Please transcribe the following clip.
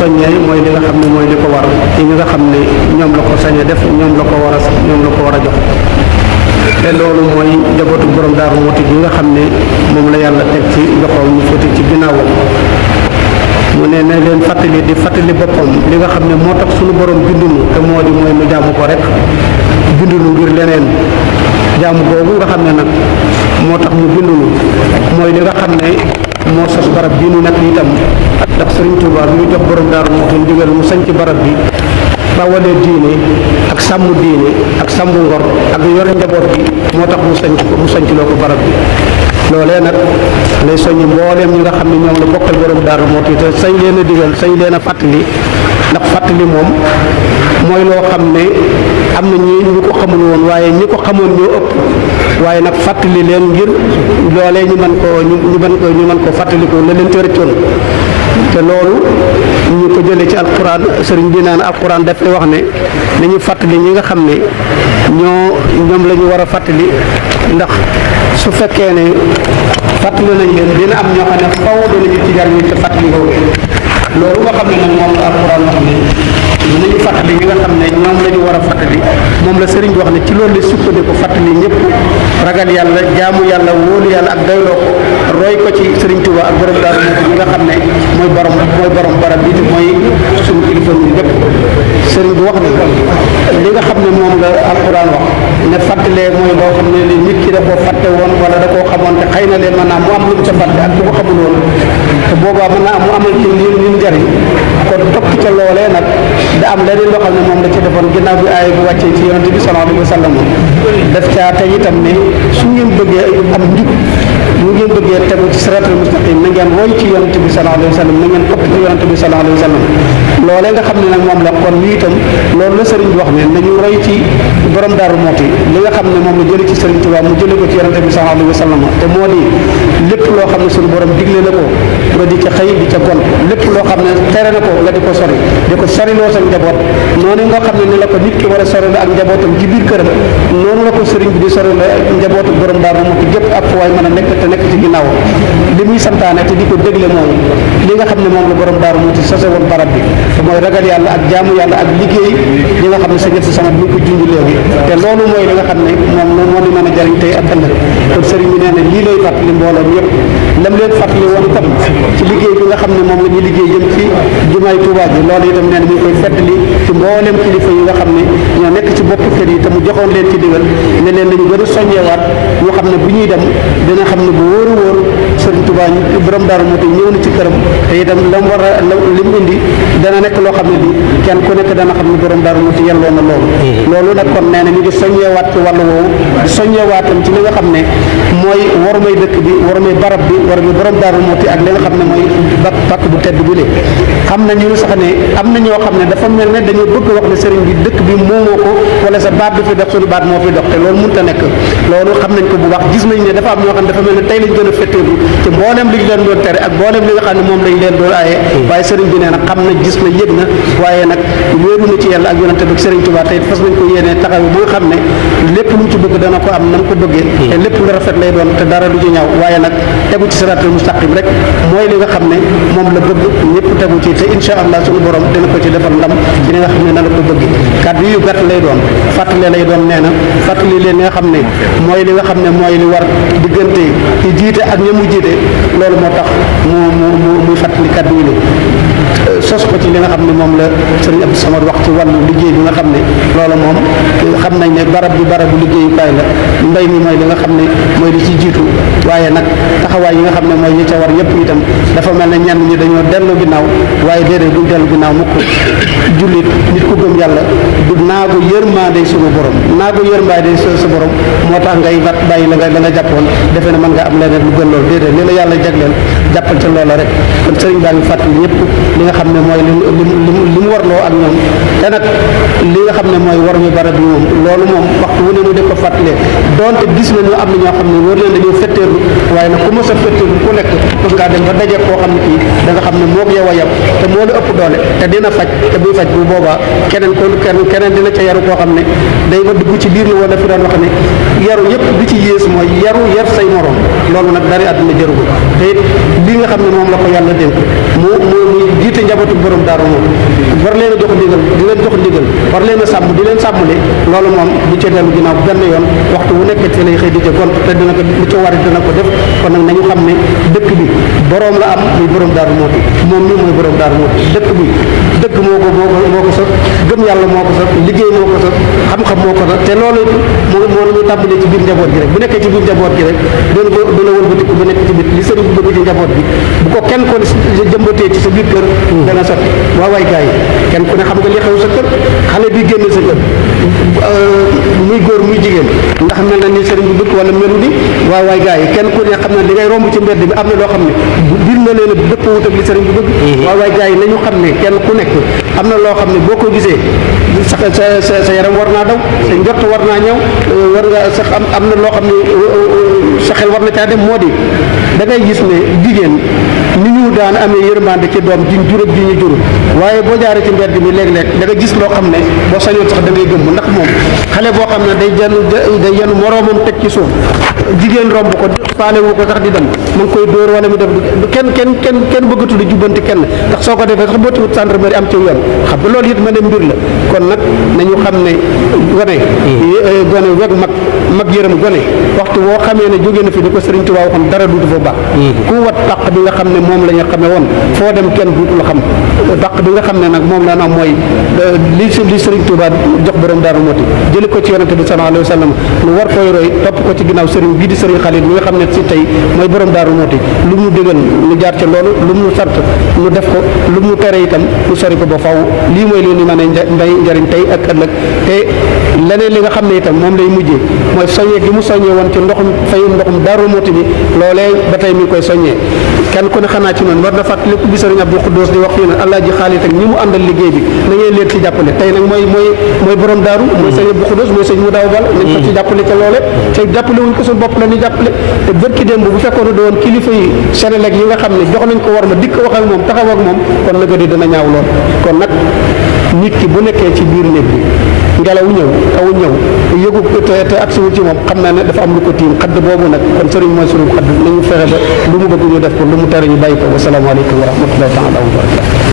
soññee mooy li nga xam ne mooy li ko war ci ñi nga xam ne ñoom la ko sañ a def ñoom la ko war a jox te loolu mooy njabootu borom Daaru Muxti gi nga xam ne moom la yàlla teg ci loxoom ñu féete ci ginnaawam mu ne na leen fàttali di fàttali boppam li nga xam ne moo tax suñu borom bindunu te moo di mooy mu jaamu ko rek bindunu ngir leneen jaamu googu nga xam ne nag moo tax mu bindunu mooy li nga xam ne moo sos barab bii nu nekk itam ndax Sëriñ Tuubaa bi ñu jox borom Daaru Muxti ndigal mu sañ ci barab bi bawalee diine ak sàmm diine ak sàmm ngor ak yore njaboot bi moo tax mu sañc loo ko barab bi loolee nag lay soññi mbooleem ñi nga xam ne ñoom la bokkal borom Daaru Muxti te sañ leen a digal sañ leen a fàttali ndax fàttali moom mooy loo xam ne am na ñu ko xamul woon waaye ñi ko xamoon ñoo ëpp waaye nag fàttali leen ngir loolee ñu mën ko fàttaliku la leen ci rëccoon te loolu ñu ko jëlee ci alquran sëriñ bi naan alquran dafay wax ne nañu fàttali ñi nga xam ne ñoom la ñu war a fàttali ndax su fekkee ne fàttali nañ leen dina am ñoo xam ne faw danañu ci jar ñu te fàttali ko loolu nga xam ne nag moom la alquran wax ne nañu fàttali ñi nga xam ne ñoom la ñu war a fàttali moom la sëriñ bi wax ne ci loolu la sukkandiku fàttali ñëpp ragal yàlla jaamu yàlla wóolu yàlla ak doyloo ko roy ko ci sëriñ Tuuba ak borom Daaru Muxti ñi nga xam ne mooy borom barab bi te mooy suñu kilifa ñu lépp sëriñ bi wax ne li nga xam ne moom la alquran wax ne fàttalee mooy loo xam ne li nit ki da koo fàtte woon wala da koo xamoon te xëy na leen mën naa mu am lu mu ca fàtte ak bu ko xamul woon te boobaa mën naa mu amal ci li njariñ kon topp ca loolee nag da am leneen loo xam ne moom la ci defoon ginnaaw bi aay bu wàccee ci yonente bi sallallahu alayhi wa sallam def caa tey itam ne su ngeen bëggee am njub bu ngeen bëggee tegu ci siraatal mustaqim na ngeen roy ci yonente bi sallallahu alayhi wa sallam na ngeen topp ci yonente bi sallallahu alayhi wa sallam loolee nga xam ne nag moom la kon ñu itam loolu la sëriñ bi wax ne nañu roy ci borom Daaru Muxti li nga xam ne moom la jële ci sëriñ Tuubaa mu jële ko ci yonente bi sallallahu alayhi wa sallam te moo di lépp loo xam ne suñu borom digle na ko nga di ca xëy di ca gont lépp loo xam ne tere na ko nga di ko sori di ko soriloo sa njaboot noonu nga xam ne ni la ko nit ki war a soril ak njabootam ci biir këram noonu la ko sëriñ bi di soril njabootu borom Daaru Muxti gépp ak fu waay mën a nekk te nekk ci ginnaaw li muy santaane te di ko dégle mooy li nga xam ne moom la borom Daaru Muxti sose woon barab bi te mooy ragal yàlla ak jaamu yàlla ak liggéey li nga xam ne sa ñett sama bi ñu ko junj léegi te loolu mooy li nga xam ne moom moo di mën a jariñ tey ak ëllëg kon sëriñ bi nee na lii lay fàttali mbooloom yëpp lam leen fàttali woon itam ci liggéey bi nga xam ne moom la ñuy liggéey jëm ci jumaay Tuubaa ji loolu itam nee na ñu koy fettali ci mbooleem kilifa yi nga xam ne ñoo nekk ci bopp kër yi te mu joxoon leen ci digal ne leen nañu gën a soññewaat ñu xam ne bu ñuy dem dina xam ne bu wóor a wóor sëriñ Tuubaa borom Daaru Muxti ñëw na ci këram te itam la mu war a li mu indi dana nekk loo xam ne bi kenn ku nekk dana xam ne borom Daaru Muxti yelloo na loolu nag kon nee na ñu ngi soññewaat ci wàllu woowu di soññewaatam ci li nga xam ne mooy warumay dëkk bi warumay barab bi warumay borom Daaru Muxti ak li nga xam ne mooy pàkk bu tedd bi lee xam na ñu sax ne am na ñoo xam ne dafa mel ne dañoo bëgg wax ne sëriñ bi dëkk bi moomoo ko wala sa baat du fi dox suñu baat moo fi dox te loolu mënut a nekk loolu xam nañ ko bu baax gis nañ ne dafa am ñoo xam ne dafa mel ne tey lañ gën a fetteeku ci mboolem li ñu leen doon tere ak mboolem li nga xam ne moom lañ leen doon aaye waaye sëriñ bi nee na xam na gis na yëg na waaye nag wéeru na ci yàlla ak yonente bi sëriñ Tuubaa tey fas nañ ko yéenee taxaw ba nga xam ne lépp lu mu ci bëgg dana ko am na mu ko bëggee te lépp lu rafet lay doon te dara du ci ñaaw waaye nag tegu ci siraatal mustaqim rek mooy li nga xam ne moom la bëgg ñëpp tegu ci te insha allah suñu borom dina ko ci defal ndam ci li nga xam ne na la ko bëgg kàddu yu gàtt lay doon fàttali lay doon nee na fàttali leen li nga xam ne mooy li nga xam ne mooy li war diggante ci jiite ak ña mu jiite loolu moo tax muy fàttali kàddu yi sos ko ci li nga xam ne moom la sëriñ Abdou Samad wax ci wàllu liggéey bi nga xam ne loolu moom xam nañ ne barab bi barabu liggéeyukaay la mbay mi mooy li nga xam ne mooy li ci jiitu waaye nag taxawaay yi nga xam ne mooy ñi ca war yëpp itam dafa mel ne ñenn ñi dañoo dellu ginnaaw waaye déedéet duñ dellu ginnaaw mukk jullit nit ku gëm yàlla du naagu yërmande suñu borom naagu yërmande sa borom moo tax ngay bàyyi la nga jàppoon defe ne mën nga am leneen lu gën loolu déedéet li la yàlla jagleel jàppal ca loola rek kon sëriñ baa ngi fàttali ñëpp li nga xam ne mooy li mu warloo ak ñoom te nag li nga xam ne mooy war mi barab bi moom loolu moom waxtu wu ne mu def ko fàttalee donte gis nañu am na ñoo xam ne wóor leen dañoo fetteerlu waaye nag ku mos a fetteerlu ku nekk mos ngaa dem ba daje koo xam ne kii da nga xam ne moog yow a yem te moo la ëpp doole te dina faj te buy faj bu boobaa keneen dina ca yaru koo xam ne day ba dugg ci biir la wala fi daan wax ne yaru yëpp bi ci yées mooy yar say morom loolu nag dara àdduna jëru ko te it lii nga xam ne moom la ko yàlla dénk mu jiite njabootu borom daaru moom war leen a jox ndigal di leen jox ndigal war leen a sàmm di leen sàmmale loolu moom bu ci dellu ginnaaw benn yoon waxtu wu nekk ci lay xëy di ca gont te dina ko lu ca war dina ko def kon nag nañu xam ne dëkk bi boroom la am muy borom daaru mooti moom mi mooy borom daaru mooti dëkk bi dëkk moo ko sax gëm yàlla moo ko sax liggéey moo ko sax xam-xam moo ko sax te loolu moo ñu tàmbalee ci biir njaboot gi rek bu nekkee ci biir njaboot gi rek dina wëlbatiku bu nekk ci biir li sëriñ bi bëgg ci njaboot bi bu ko kenn ko jëmbatee ci sa biir kër dana sotti waawaay gars yi kenn ku ne xam nga li xew sa kër xale bi génn sa kër muy góor muy jigéen ndax mel na ni sëriñ bi bëgg wala melu ni waawaay gars yi kenn ku ne xam ne li ngay romb ci mbedd bi am na loo xam ne biir na leen a dëppawut ak li sëriñ bi bëgg waawaay gars yi nañu xam ne kenn ku nekk am na loo xam ne boo ko gisee sa yaram war naa daw sa njott war naa ñëw war nga sax am na loo xam ne sa xel war na caa dem moo di da ngay gis ne jigéen ni ñu daan amee yërmande ci doom ji jur ak ji ñu jur waaye boo jaaree ci mbedd mi léeg-léeg da nga gis loo xam ne boo sañoon sax da ngay gëmm ndax moom xale boo xam ne day yenu moroomam teg ci suuf jigéen romb ko faale wu ko sax di dem mu ngi koy dóor wala mu def kenn bëggatu di jubbanti kenn ndax soo ko defee sax boo tiwut gendarmerie am ci yoon xam nga loolu it ma ne mbir la kon nag nañu xam ne gone weg mag yërëm gone waxtu woo xamee ne jóge na fi di ko Sëriñ Tuubaa waxoon dara duutu fa baax ku wat pàq bi nga xam ne moom la ñu xamee woon foo dem kenn duutu la xam pàq bi nga xam ne nag moom la am mooy li Sëriñ Tuubaa jox borom Daaru Muxti jëli ko ci yonente bi sallallahu alayhi wa sallam lu war koy roy topp ko ci ginnaaw sëriñ bii di Sëriñ Xalil mi nga xam ne si tey mooy borom Daaru Muxti lu mu digal ñu jaar ca loolu lu mu sant ñu def ko lu mu tere itam ñu sori ko ba faw lii mooy li ñu mën a njariñ tey ak ëllëg te leneen li nga xam ne itam moom lay mujjee mooy soññee gi mu soññee woon ci ndoxum Daaru Muxti bi loolee ba tey mi ngi koy soññee kenn ku ne xanaa ci noonu war na fàttaliku bi Sëriñ Abdou Khoudoss di wax fii nag allah ji xaalis ak ñi mu àndal liggéey bi na ngeen leen ci jàppale tey nag mooy borom daaru mooy Sëriñ Abdou Khoudoss mooy sëñ mu daaw bal nañ ko ci jàppale ca loole te jàppale wuñ ko suñu bopp la ñu jàppale te bërki démb bu fekkoon ne doon kilifa yi Senelec yi nga xam ne jox nañ ko war ma dikk wax ak moom taxaw ak moom kon nag di dana ñaaw lool kon nag nit ki bu nekkee ci biir néeg bi ngelaw ñëw taw ñëw yëgu te ak siwu ci moom xam naa ne dafa am lu ko tiim xadd boobu nag kon sëriñ mooy sunu xadd nañu fexe ba lu mu bëgg ñu def ko lu mu tere ñu bàyyi ko wasalaamaaleykum wa rahmatullahi taala wa barakatu